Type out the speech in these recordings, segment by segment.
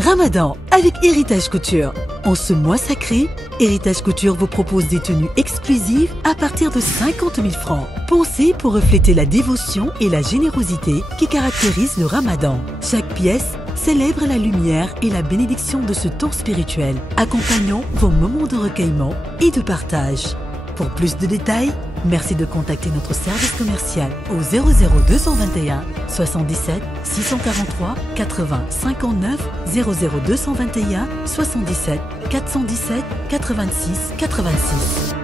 Ramadan avec Héritage Couture. En ce mois sacré, Héritage Couture vous propose des tenues exclusives à partir de 50 000 francs. Pensez pour refléter la dévotion et la générosité qui caractérisent le Ramadan. Chaque pièce célèbre la lumière et la bénédiction de ce temps spirituel, accompagnant vos moments de recueillement et de partage. Pour plus de détails, merci de contacter notre service commercial au 00221 77 643 80 59 00221 77 417 86 86.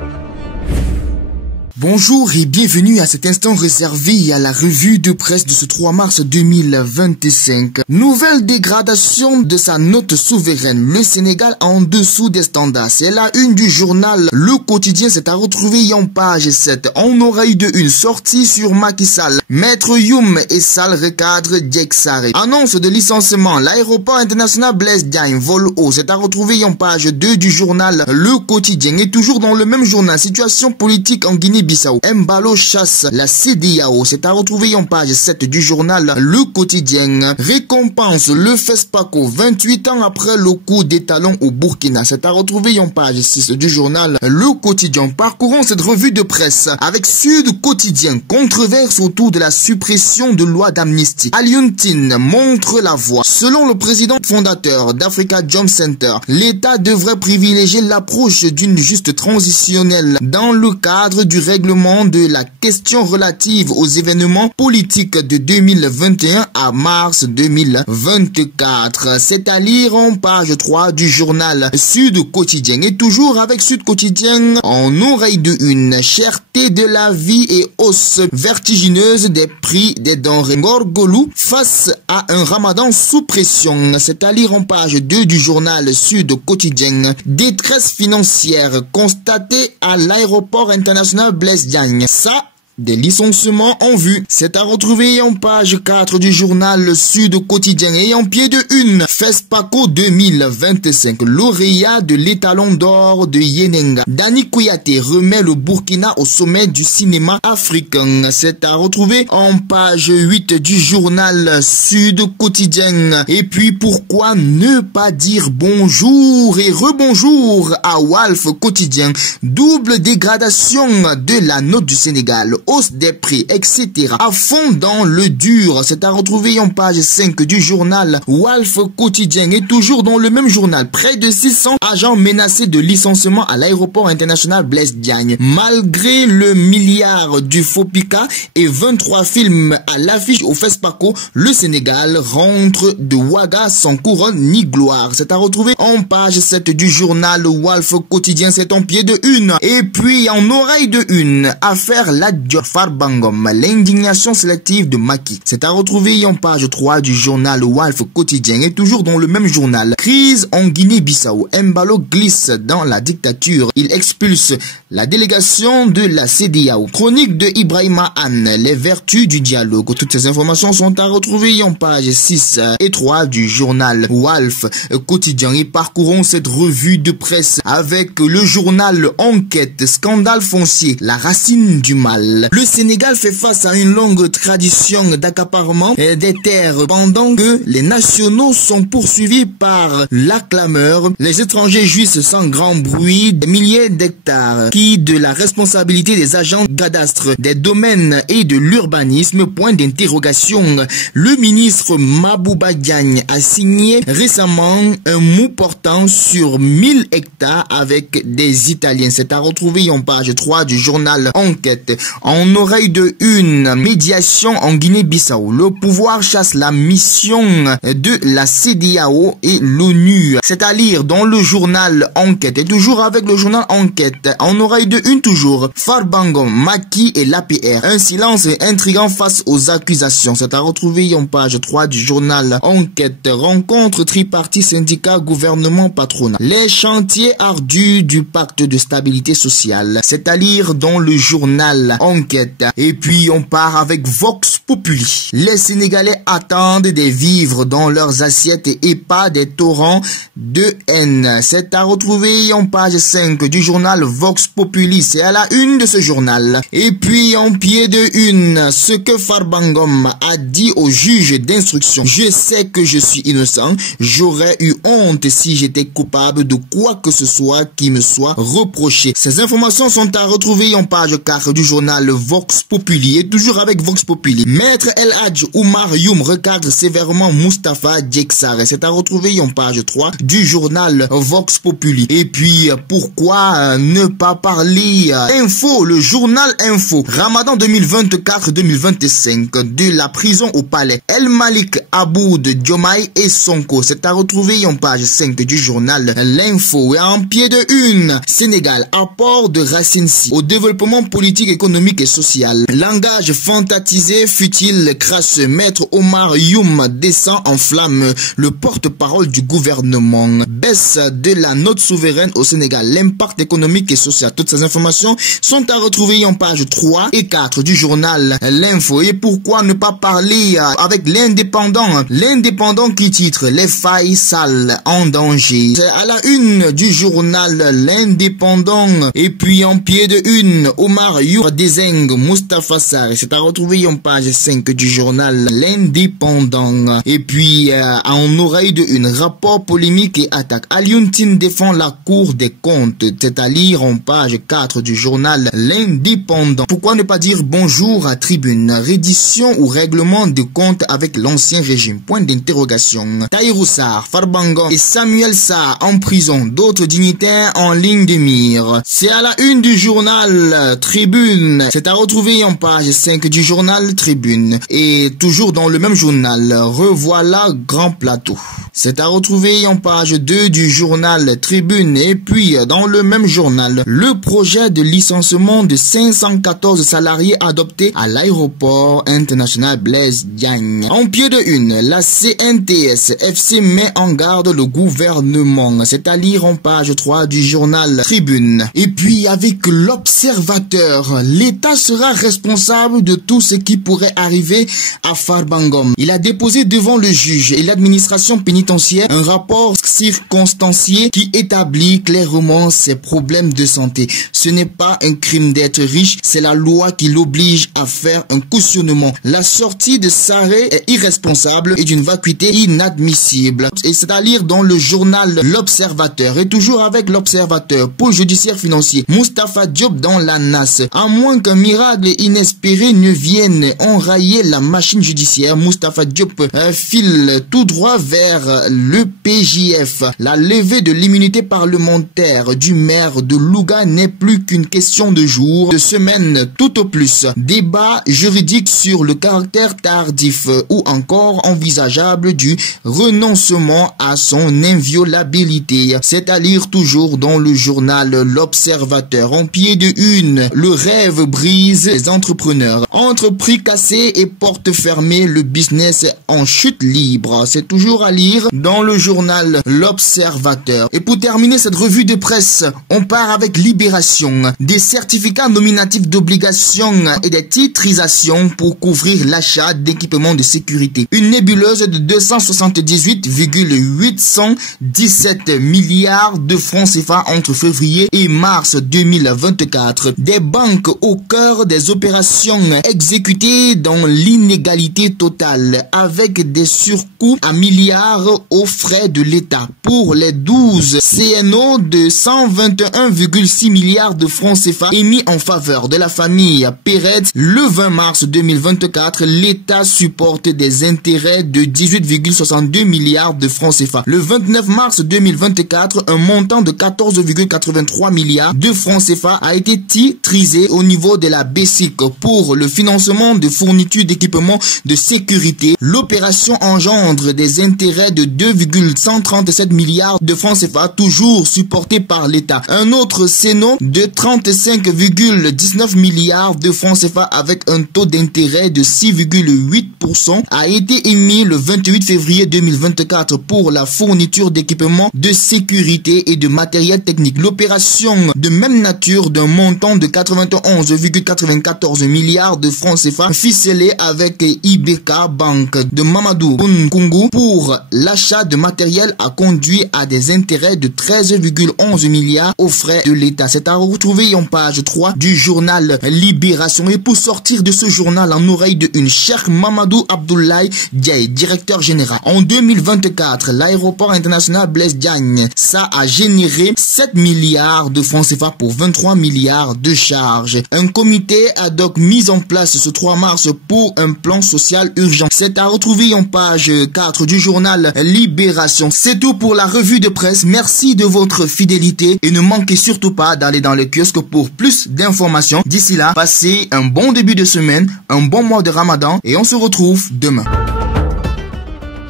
Bonjour et bienvenue à cet instant réservé à la revue de presse de ce 3 mars 2025. Nouvelle dégradation de sa note souveraine. Le Sénégal en dessous des standards. C'est la une du journal Le Quotidien. C'est à retrouver en page 7. On aura eu de une sortie sur Macky Sall. Maître Youm et Sall recadre Diek Saré. Annonce de licenciement. L'aéroport international Blaise Diagne vol haut. C'est à retrouver en page 2 du journal Le Quotidien. Et toujours dans le même journal, situation politique en Guinée-Bissau. Mbalo chasse la CEDEAO. C'est à retrouver en page 7 du journal Le Quotidien. Récompense le FESPACO 28 ans après le coup d'étalon au Burkina. C'est à retrouver en page 6 du journal Le Quotidien. Parcourons cette revue de presse avec Sud Quotidien. Controverse autour de la suppression de loi d'amnistie. Alioune Tine montre la voie. Selon le président fondateur d'Africa Jom Center, l'État devrait privilégier l'approche d'une juste transitionnelle dans le cadre du règlement de la question relative aux événements politiques de 2021 à mars 2024. C'est à lire en page 3 du journal Sud Quotidien. Et toujours avec Sud Quotidien, en oreille de une, cherté de la vie et hausse vertigineuse des prix des denrées. Ngorgolou face à un ramadan sous pression. C'est à lire en page 2 du journal Sud Quotidien. Détresse financière constatée à l'aéroport international Blaise Diagne. Ça, des licenciements en vue. C'est à retrouver en page 4 du journal Sud Quotidien. Et en pied de une, FESPACO 2025, lauréat de l'étalon d'or de Yenenga. Dani Kouyaté remet le Burkina au sommet du cinéma africain. C'est à retrouver en page 8 du journal Sud Quotidien. Et puis pourquoi ne pas dire bonjour et rebonjour à Walf Quotidien. Double dégradation de la note du Sénégal. Hausse des prix, etc. à fond dans le dur. C'est à retrouver en page 5 du journal Walf Quotidien. Et toujours dans le même journal, près de 600 agents menacés de licenciement à l'aéroport international Blaise Diagne. Malgré le milliard du FOPICA et 23 films à l'affiche au FESPACO, le Sénégal rentre de Ouaga sans couronne ni gloire. C'est à retrouver en page 7 du journal Walf Quotidien. C'est en pied de une. Et puis en oreille de une, affaire la Farbangom, l'indignation sélective de Macky. C'est à retrouver en page 3 du journal Walf Quotidien. Et toujours dans le même journal, crise en Guinée-Bissau. Mbalo glisse dans la dictature. Il expulse la délégation de la CEDEAO. Chronique de Ibrahima Anne, les vertus du dialogue. Toutes ces informations sont à retrouver en page 6 et 3 du journal Walf Quotidien. Et parcourons cette revue de presse avec le journal Enquête. Scandale foncier, la racine du mal. Le Sénégal fait face à une longue tradition d'accaparement des terres pendant que les nationaux sont poursuivis par la clameur. Les étrangers jouissent sans grand bruit des milliers d'hectares qui, de la responsabilité des agents cadastres, des domaines et de l'urbanisme, point d'interrogation. Le ministre Mabouba Diagne a signé récemment un mot portant sur 1000 hectares avec des Italiens. C'est à retrouver en page 3 du journal Enquête. En oreille de une, médiation en Guinée-Bissau. Le pouvoir chasse la mission de la CEDEAO et l'ONU. C'est à lire dans le journal Enquête. Et toujours avec le journal Enquête. En oreille de une toujours. Farbangom, Macky et l'APR. Un silence intrigant face aux accusations. C'est à retrouver en page 3 du journal Enquête. Rencontre tripartite syndicat gouvernement patronat. Les chantiers ardus du pacte de stabilité sociale. C'est à lire dans le journal Enquête. s'inquiète. Et puis on part avec Vox Populi. Les Sénégalais attendent des vivres dans leurs assiettes et pas des torrents de haine. C'est à retrouver en page 5 du journal Vox Populi. C'est à la une de ce journal. Et puis en pied de une, ce que Farba Ngom a dit au juge d'instruction. Je sais que je suis innocent. J'aurais eu honte si j'étais coupable de quoi que ce soit qui me soit reproché. Ces informations sont à retrouver en page 4 du journal Vox Populi. Et toujours avec Vox Populi, Maître El Hadj Oumar Youm recadre sévèrement Moustapha Diacksar. C'est à retrouver en page 3 du journal Vox Populi. Et puis pourquoi ne pas parler Info, le journal Info. Ramadan 2024-2025, de la prison au palais. El Malik Aboud Diomaye et Sonko. C'est à retrouver en page 5 du journal L'Info. Et en pied de une, Sénégal, apport de Racine Sy au développement politique, économique et social. Langage fantasisé fut-il crasseux. Maître Oumar Youm descend en flamme. Le porte-parole du gouvernement. Baisse de la note souveraine au Sénégal. L'impact économique et social. Toutes ces informations sont à retrouver en page 3 et 4 du journal L'Info. Et pourquoi ne pas parler avec l'Indépendant? L'Indépendant qui titre Les failles sales en danger. C'est à la une du journal L'Indépendant. Et puis en pied de une, Oumar Youm désigne Moustapha Sarr. C'est à retrouver en page 5 du journal L'Indépendant. Et puis en oreille de une, rapport polémique et attaque. Alioune Tine défend la Cour des comptes. C'est à lire en page 4 du journal L'Indépendant. Pourquoi ne pas dire bonjour à Tribune? Reddition ou règlement de compte avec l'ancien régime? Point d'interrogation. Tahirou Sarr, Farba Ngom et Samuel Sarr en prison. D'autres dignitaires en ligne de mire. C'est à la une du journal Tribune. C'est à retrouver en page 5 du journal Tribune. Et toujours dans le même journal, revoilà Grand Plateau. C'est à retrouver en page 2 du journal Tribune. Et puis dans le même journal, le projet de licenciement de 514 salariés adopté à l'aéroport international Blaise Diagne. En pied de une, la CNTS FC met en garde le gouvernement. C'est à lire en page 3 du journal Tribune. Et puis avec l'Observateur, l'État sera responsable de tout ce qui pourrait arriver à Farba Ngom. Il a déposé devant le juge et l'administration pénitentiaire un rapport circonstancié qui établit clairement ses problèmes de santé. Ce n'est pas un crime d'être riche, c'est la loi qui l'oblige à faire un cautionnement. La sortie de Sarré est irresponsable et d'une vacuité inadmissible. Et c'est à lire dans le journal L'Observateur. Et toujours avec L'Observateur, pôle judiciaire financier, Moustapha Diop dans la NAS. À moins qu'un miracle inespéré ne vienne enrayer la machine judiciaire, Moustapha Diop file tout droit vers le PJF. La levée de l'immunité parlementaire du maire de Louga n'est plus qu'une question de jours, de semaines tout au plus. Débat juridique sur le caractère tardif ou encore envisageable du renoncement à son inviolabilité. C'est à lire toujours dans le journal L'Observateur. En pied de une, le rêve brise les entrepreneurs. Entrepris cassés et portes fermées, le business en chute libre. C'est toujours à lire dans le journal L'Observateur. Et pour terminer cette revue de presse, on part avec Libération. Des certificats nominatifs d'obligations et des titrisations pour couvrir l'achat d'équipements de sécurité. Une nébuleuse de 278,817 milliards de francs CFA entre février et mars 2024. Des banques au cœur des opérations exécutées dans l'inégalité totale avec des surcoûts à milliards aux frais de l'État. Pour les 12 CNO de 121,6 milliards de francs CFA émis en faveur de la famille Pérez, le 20 mars 2024, l'État supporte des intérêts de 18,62 milliards de francs CFA. Le 29 mars 2024, un montant de 14,83 milliards de francs CFA a été titrisé au niveau de la BESIC pour le financement de fournitures d'équipements de sécurité. L'opération engendre des intérêts de 2,130 67 milliards de francs CFA, toujours supporté par l'État. Un autre CENO de 35,19 milliards de francs CFA avec un taux d'intérêt de 6,8% a été émis le 28 février 2024 pour la fourniture d'équipements de sécurité et de matériel technique. L'opération de même nature d'un montant de 91,94 milliards de francs CFA ficelé avec IBK Bank de Mamadou Nkungu pour l'achat de matériel a conduit à des intérêts de 13,11 milliards aux frais de l'État. C'est à retrouver en page 3 du journal Libération. Et pour sortir de ce journal en oreille de une Cheikh Mamadou Abdoulaye Diaye, directeur général. En 2024, l'aéroport international Blaise Diagne, ça a généré 7 milliards de francs CFA pour 23 milliards de charges. Un comité a donc mis en place ce 3 mars pour un plan social urgent. C'est à retrouver en page 4 du journal Libération. C'est tout pour la revue de presse. Merci de votre fidélité et ne manquez surtout pas d'aller dans le kiosque pour plus d'informations. D'ici là, passez un bon début de semaine, un bon mois de Ramadan et on se retrouve demain.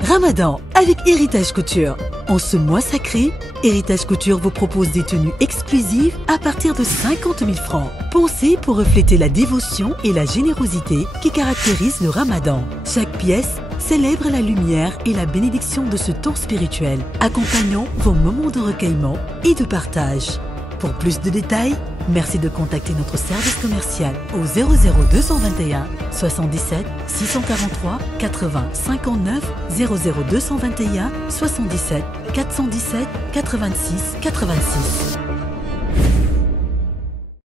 Ramadan avec Héritage Couture. En ce mois sacré, Héritage Couture vous propose des tenues exclusives à partir de 50 000 francs. Pensez pour refléter la dévotion et la générosité qui caractérisent le Ramadan. Chaque pièce célèbre la lumière et la bénédiction de ce temps spirituel, accompagnant vos moments de recueillement et de partage. Pour plus de détails, merci de contacter notre service commercial au 00221 77 643 80 59 00221 77 417 86 86.